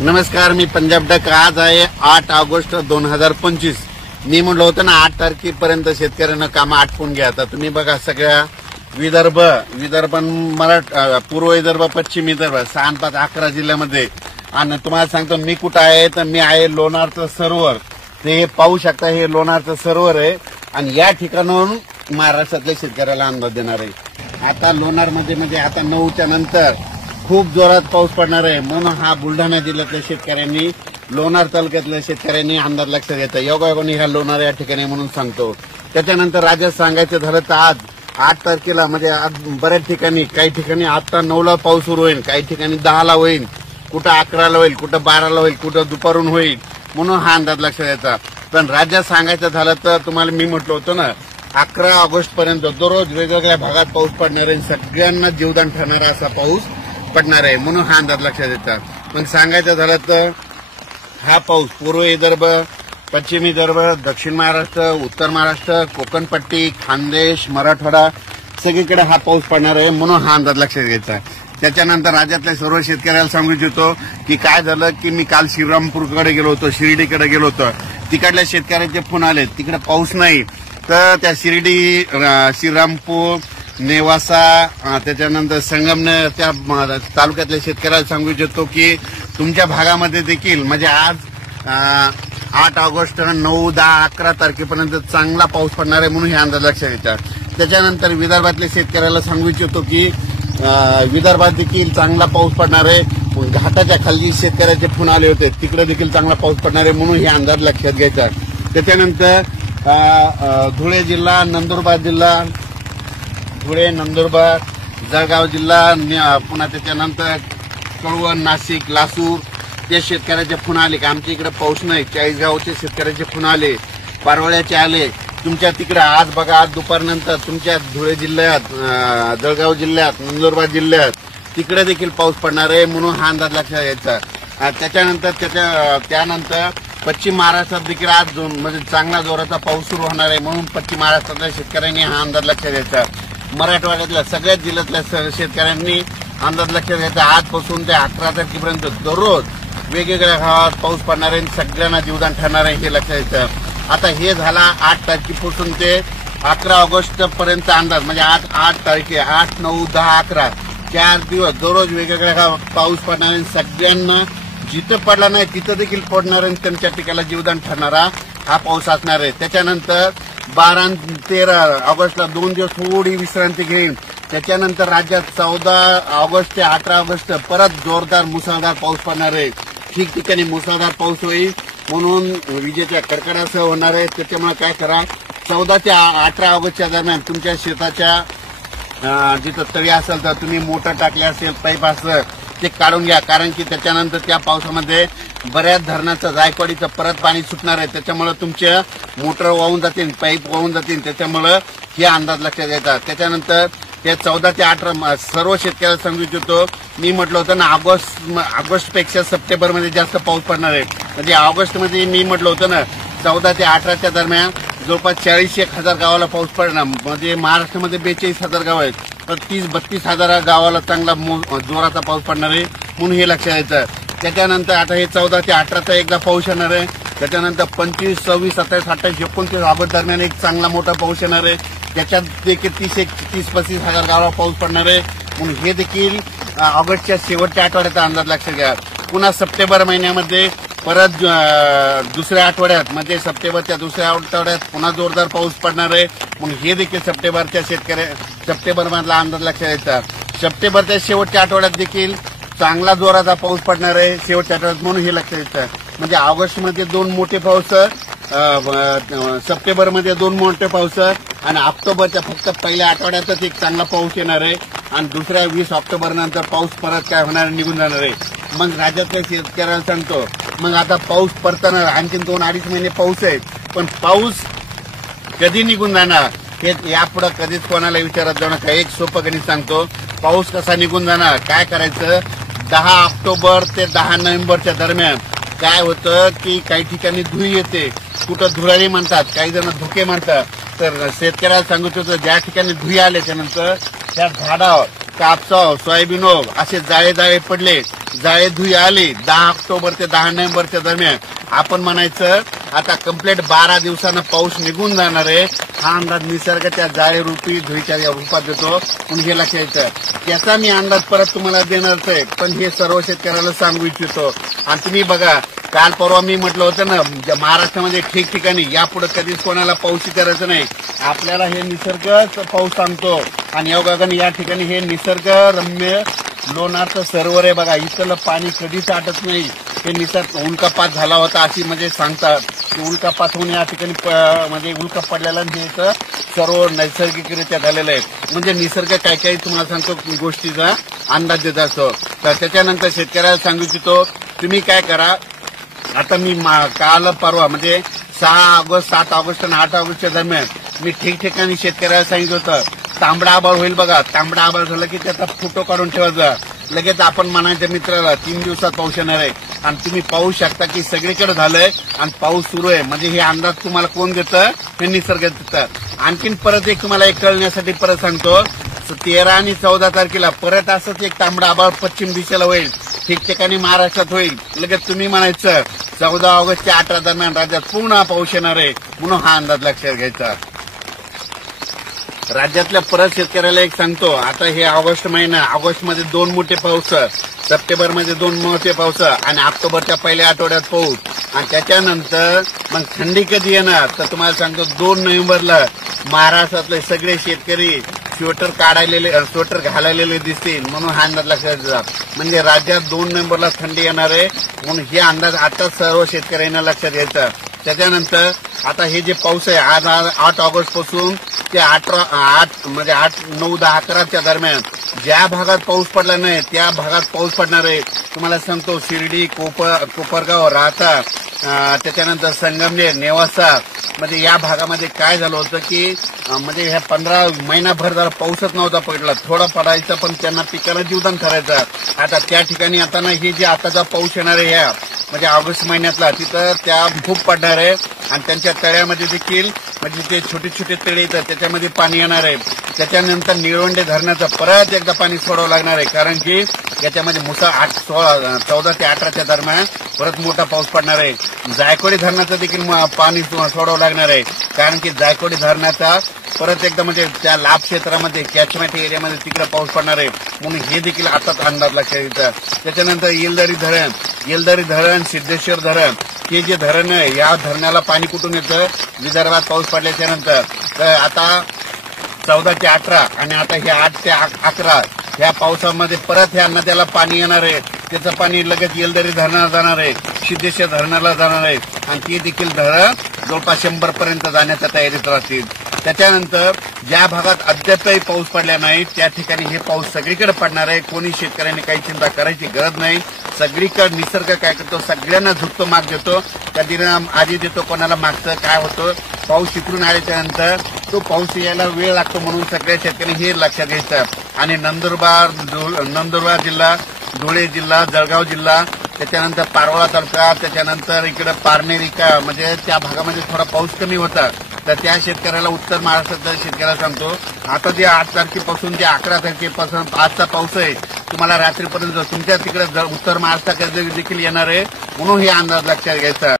नमस्कार, मी पंजाब डक. आज आहे 8 ऑगस्ट 2025. मी म्हणलं होतं ना 8 तारखेपर्यंत शेतकऱ्यांना कामं आटपून घ्या. आता तुम्ही बघा, सगळ्या विदर्भ, पूर्व विदर्भ, पश्चिम विदर्भ 6, 5, 11 जिल्ह्यामध्ये. आणि तुम्हाला सांगतो मी कुठं आहे, तर मी आहे लोणारचं सरोवर. ते पाहू शकता, हे लोणारचं सरोवर आहे आणि या ठिकाणाहून महाराष्ट्रातल्या शेतकऱ्याला अंदाज देणार आहे. आता लोणारमध्ये आता 9च्या नंतर खूप जोरात पाऊस पडणार आहे, म्हणून हा बुलढाणा जिल्ह्यातल्या शेतकऱ्यांनी, लोणार तालुक्यातल्या शेतकऱ्यांनी अंदाज लक्षात घ्यायचा. योगायोगाने ह्या लोणार या ठिकाणी म्हणून सांगतो. त्याच्यानंतर राज्यात सांगायचं झालं तर आज 8 तारखेला आज बऱ्याच ठिकाणी, काही ठिकाणी आता 9ला पाऊस सुरू होईल, काही ठिकाणी 10ला होईल, कुठं 11ला होईल, कुठं 12ला होईल, कुठं दुपारून होईल, म्हणून हा अंदाज लक्षात घ्यायचा. पण राज्यात सांगायचं झालं तर तुम्हाला मी म्हटलं होतं ना 11 ऑगस्ट पर्यंत दररोज वेगवेगळ्या भागात पाऊस पडणार आहे, सगळ्यांना जीवदान ठरणारा असा पाऊस पडणार आहे, म्हणून हा अंदाज लक्षात येतात. मग सांगायचं झालं तर हा पाऊस पूर्व विदर्भ, पश्चिम विदर्भ, दक्षिण महाराष्ट्र, उत्तर महाराष्ट्र, कोकणपट्टी, खानदेश, मराठवाडा सगळीकडे हा पाऊस पडणार आहे, म्हणून हा अंदाज लक्षात घ्यायचा. त्याच्यानंतर राज्यातल्या सर्व शेतकऱ्याला सांगू इच्छितो की काय झालं की मी काल श्रीरामपूरकडे गेलो होतो, शिर्डीकडे गेलो होतो. तिकडल्या शेतकऱ्यांचे फोन आले, तिकडे पाऊस नाही. तर त्या शिर्डी, श्रीरामपूर, नेवासा, त्याच्यानंतर संगमनेर त्या तालुक्यातल्या शेतकऱ्याला सांगू इच्छितो की तुमच्या भागामध्ये देखील आज 8 ऑगस्ट, 9, 10, 11 तारखेपर्यंत चांगला पाऊस पडणार आहे, म्हणून हे अंदाज लक्षात घ्यायचा. त्याच्यानंतर विदर्भातल्या शेतकऱ्याला सांगू इच्छितो की विदर्भात देखील चांगला पाऊस पडणार आहे. घाटाच्या खाली शेतकऱ्याचे फोन आले होते, तिकडे देखील चांगला पाऊस पडणार आहे, म्हणून हे अंदाज लक्षात घ्यायचा. त्याच्यानंतर धुळे जिल्हा, नंदुरबार जिल्हा, नंदुरबार, जळगाव जिल्हा, पुन्हा त्याच्यानंतर कळवण, नाशिक, लासूर त्या शेतकऱ्याचे फोन आले की आमच्या इकडे पाऊस नाही. चाळीसगावचे शेतकऱ्याचे फोन आले, पारवळ्याचे आले. तुमच्या तिकडे आज बघा, आज दुपारनंतर तुमच्या धुळे जिल्ह्यात, जळगाव जिल्ह्यात, नंदुरबार जिल्ह्यात तिकडे देखील पाऊस पडणार आहे, म्हणून हा अंदाज लक्षात घ्यायचा. त्यानंतर पश्चिम महाराष्ट्रात देखील आज चांगला जोराचा पाऊस सुरू होणार आहे, म्हणून पश्चिम महाराष्ट्रातल्या शेतकऱ्यांनी हा अंदाज लक्षात घ्यायचा. मराठवाड्यातल्या सगळ्याच जिल्ह्यातल्या शेतकऱ्यांनी अंदाज लक्षात घ्यायचा. आजपासून ते 11 तारखेपर्यंत दररोज वेगवेगळ्या भागात पाऊस पडणार आहे, सगळ्यांना जीवदान ठरणार आहे, हे लक्षात घ्यायचं. आता हे झाला 8 तारखेपासून ते 11 ऑगस्ट पर्यंत अंदाज. आज 8 तारखे, 8, 9, 10, 11 4 दिवस दररोज वेगवेगळ्या पाऊस पडणार आहे. सगळ्यांना जिथं पडला नाही तिथं देखील पडणार आहे, त्यांच्या ठिकाणी जीवदान ठरणारा हा पाऊस असणार आहे. त्याच्यानंतर 12 आणि 13 ऑगस्टला 2 दिवस थोडी विश्रांती घेईल. त्याच्यानंतर राज्यात 14 ऑगस्ट ते 18 ऑगस्ट परत जोरदार मुसळधार पाऊस पडणार आहे. ठिकठिकाणी मुसळधार पाऊस होईल, म्हणून विजेच्या कडकडासह होणार आहे. त्याच्यामुळे काय करा, 14 ते 18 ऑगस्टच्या दरम्यान तुमच्या शेताच्या जिथं तळी असेल तर तुम्ही मोटर टाकले असेल, पाईप असेल ते काढून घ्या, कारण की त्याच्यानंतर त्या पावसामध्ये बऱ्याच धरणाचं, जायकवाडीचं परत पाणी सुटणार आहे. त्याच्यामुळे तुमच्या मोटर वाहून जातील, पाईप वाहून जातील. त्याच्यामुळे हे अंदाज लक्षात घ्यायचा. त्याच्यानंतर ते 14 ते 18 सर्व शेतकऱ्याला सांगू इच्छितो, मी म्हटलं होतं ना ऑगस्टपेक्षा सप्टेंबरमध्ये जास्त पाऊस पडणार आहे. ऑगस्टमध्ये मी म्हटलं होतं ना 14 ते 18च्या दरम्यान जवळपास 40-1,000 गावाला पाऊस पडणार. महाराष्ट्रामध्ये 42,000 गाव आहेत, तर 30-32,000 गावाला चांगला जोराचा पाऊस पडणार आहे, म्हणून हे लक्षात यायचं. त्याच्यानंतर आता हे 14 ते 18चा एकदा पाऊस येणार आहे. त्याच्यानंतर 25, 26, 27, 28, 29 ऑगस्ट दरम्यान एक चांगला मोठा पाऊस येणार आहे. त्याच्यात देखील 30-35,000 गावाला पाऊस पडणार आहे, म्हणून हे देखील ऑगस्टच्या शेवटच्या आठवड्याचा अंदाज लक्षात घ्या. पुन्हा सप्टेंबर महिन्यामध्ये परत दुसऱ्या आठवड्यात सप्टेंबरच्या दुसऱ्या आठवड्यात पुन्हा जोरदार पाऊस पडणार आहे, म्हणून हे देखील सप्टेंबर मधला अंदाज लक्षात घ्यायचा. सप्टेंबरच्या शेवटच्या आठवड्यात देखील चांगला जोराचा पाऊस पडणार आहे शेवटच्या आठवड्यात, म्हणून हे लक्षात घ्यायचं. ऑगस्टमध्ये 2 मोठे पाऊस, सप्टेंबरमध्ये 2 मोठे पाऊस आणि ऑक्टोबरच्या फक्त पहिल्या आठवड्यातच एक चांगला पाऊस येणार आहे आणि दुसऱ्या 20 ऑक्टोबर नंतर पाऊस परत काय होणार, निघून जाणार आहे. मग राज्यातल्या शेतकऱ्यांना सांगतो, मग आता पाऊस परतणार, आणखी 2-2.5 महिने पाऊस आहे, पण पाऊस कधी निघून जाणार हे यापुढे कधीच कोणाला विचारत जाऊ नका. एक सोपं गणित सांगतो, पाऊस कसा निघून जाणार, काय करायचं. 10 ऑक्टोबर ते 10 नोव्हेंबरच्या दरम्यान काय होतं की काही ठिकाणी धुळी येते, कुठं धुराळी म्हणतात, काही जण धुके म्हणतात. तर शेतकऱ्याला सांगत होतं, ज्या ठिकाणी धुळी आल्याच्या नंतर त्या झाडावर कापसाव सोयाबीन असे जाळे पडले, जाळे धुई आली 10 ऑक्टोबर ते 10 नोव्हेंबरच्या दरम्यान. आपण म्हणायचं आता कंप्लीट 12 दिवसानं पाऊस निघून जाणार आहे. हा अंदाज निसर्ग त्या जाळे रूपी धुईच्या रूपात देतो. पण हे लक्षात येतं, त्याचा मी अंदाज परत तुम्हाला देणारच आहे, पण हे सर्व शेतकऱ्याला सांगू इच्छितो. आणि तुम्ही बघा, काल परवा मी म्हटलं होतं ना, महाराष्ट्रामध्ये ठिकठिकाणी यापुढे कधीच कोणाला पाऊस करायचं नाही. आपल्याला हे निसर्गच पाऊस सांगतो. आणि योगाने या ठिकाणी हे निसर्ग रम्य लोणारचं सरोवर आहे बघा. इथलं पाणी कधीच आटत नाही. हे निसर्ग उल्कापात झाला होता अशी म्हणजे सांगतात की उल्कापात होऊन या ठिकाणी म्हणजे उल्का पडलेला हे इथं सर्व नैसर्गिकरित्या झालेलं आहे. म्हणजे निसर्ग काय काही तुम्हाला सांगतो गोष्टीचा अंदाज देत असतो. तर त्याच्यानंतर शेतकऱ्याला सांगू इच्छितो, तुम्ही काय करा, आता मी काल परवा म्हणजे 6 ऑगस्ट 7 ऑगस्ट आणि 8 ऑगस्टच्या दरम्यान मी ठिकठिकाणी शेतकऱ्याला सांगितलं होतं, तांबडा आभाळ होईल बघा. तांबडा आभाळ झालं की त्याचा फोटो काढून ठेवायचा. लगेच आपण म्हणायचं मित्राला 3 दिवसात पाऊस येणार आहे. आणि तुम्ही पाहू शकता की सगळीकडे झालंय आणि पाऊस सुरू आहे. म्हणजे हे अंदाज तुम्हाला कोण देतं? हे निसर्ग देतं. आणखीन परत एक तुम्हाला एक कळण्यासाठी परत सांगतो, 13 आणि 14 तारखेला परत असंच एक तांबडा आभाळ पश्चिम दिशेला होईल, ठिकठिकाणी महाराष्ट्रात होईल. लगेच तुम्ही म्हणायचं 14 ऑगस्ट ते 18 दरम्यान राज्यात पूर्ण पाऊस येणार आहे. म्हणून हा अंदाज लक्षात घ्यायचा. राज्यातल्या परत शेतकऱ्याला एक सांगतो, आता हे ऑगस्ट महिना, ऑगस्टमध्ये 2 मोठे पाऊस, सप्टेंबरमध्ये 2 मोठे पाऊस आणि ऑक्टोबरच्या पहिल्या आठवड्यात पाऊस. आणि त्याच्यानंतर मग थंडी कधी येणार तर तुम्हाला सांगतो 2 नोव्हेंबरला महाराष्ट्रातले सगळे शेतकरी स्वेटर घालायलेले दिसतील. म्हणून हा अंदाज लक्षात घ्यायचा. म्हणजे राज्यात 2 नोव्हेंबरला थंडी येणार आहे. म्हणून हे अंदाज आता सर्व शेतकऱ्यांना लक्षात घ्यायचा. त्याच्यानंतर आता हे जे पाऊस आहे आज 8 ऑगस्ट पासून ते 8, 9, 10, 11च्या दरम्यान ज्या भागात पाऊस पडला नाही त्या भागात पाऊस पडणार आहे. तुम्हाला सांगतो शिर्डी, कोपरगाव, राहता, त्याच्यानंतर संगमनेर, नेवासा म्हणजे या भागामध्ये काय झालं होतं की म्हणजे ह्या 15 महिनाभर जरा पाऊसच नव्हता पडला. थोडा पडायचा पण त्यांना पिकाला जीवदान करायचं. आता त्या ठिकाणी आता ना हे जे आताचा पाऊस येणार आहे ह्या म्हणजे ऑगस्ट महिन्यातला तिथं त्या खूप पडणार आहे. आणि त्यांच्या तळ्यामध्ये देखील म्हणजे ते छोटे छोटे तळे येतात त्याच्यामध्ये पाणी येणार आहे. त्याच्यानंतर निळवंडे धरणाचं परत एकदा पाणी सोडावं लागणार आहे. कारण की याच्यामध्ये मुसळ 14 ते 18च्या दरम्यान परत मोठा पाऊस पडणार आहे. जायकवाडी धरणाचं देखील पाणी सोडावं लागणार आहे. कारण की जायकवाडी धरणाचा परत एकदा म्हणजे त्या लाभ क्षेत्रामध्ये कॅचमेंट एरियामध्ये तिकडे पाऊस पडणार आहे. म्हणून हे देखील आताच अंदाज लक्षात येतं. त्याच्यानंतर येलदरी धरण, सिद्धेश्वर धरण हे जे धरण आहे या धरणाला पाणी कुठून येतं? विदर्भात पाऊस पडल्याच्या नंतर. तर आता 14 ते 18 आणि आता हे 8 ते 11 ह्या पावसामध्ये परत ह्या नद्याला पाणी येणार आहे. त्याचं पाणी लगेच येलदरी धरणाला जाणार आहे, सिद्धेश्वर धरणाला जाणार आहे आणि ते देखील धरण जवळपास 100 पर्यंत जाण्याच्या तयारीत राहतील. त्याच्यानंतर ज्या भागात अद्यापही पाऊस पडला नाही त्या ठिकाणी हे पाऊस सगळीकडे पडणार आहे. कोणी शेतकऱ्यांनी काही चिंता करायची गरज नाही. सगळीकडे निसर्ग काय करतो, सगळ्यांना झुकतो माग देतो. कधी आधी देतो, कोणाला मागतं काय होतं. पाऊस इकडून आल्याच्या नंतर तो पाऊस यायला वेळ लागतो. म्हणून सगळ्या शेतकऱ्यांनी हे लक्षात घ्यायचं. आणि नंदुरबार जिल्हा, धुळे जिल्हा, जळगाव जिल्हा, त्याच्यानंतर पारोळा तालुका, त्याच्यानंतर इकडे पारनेरिका म्हणजे त्या भागामध्ये थोडा पाऊस कमी होता. तर त्या शेतकऱ्याला उत्तर महाराष्ट्रातल्या शेतकऱ्याला सांगतो, आता जे 8 तारखेपासून ते 11 तारखेपासून आजचा पाऊस आहे तुम्हाला रात्रीपर्यंत तुमच्या तिकडे उत्तर महाराष्ट्राकडे देखील येणार आहे. म्हणून हे अंदाज लक्षात घ्यायचा.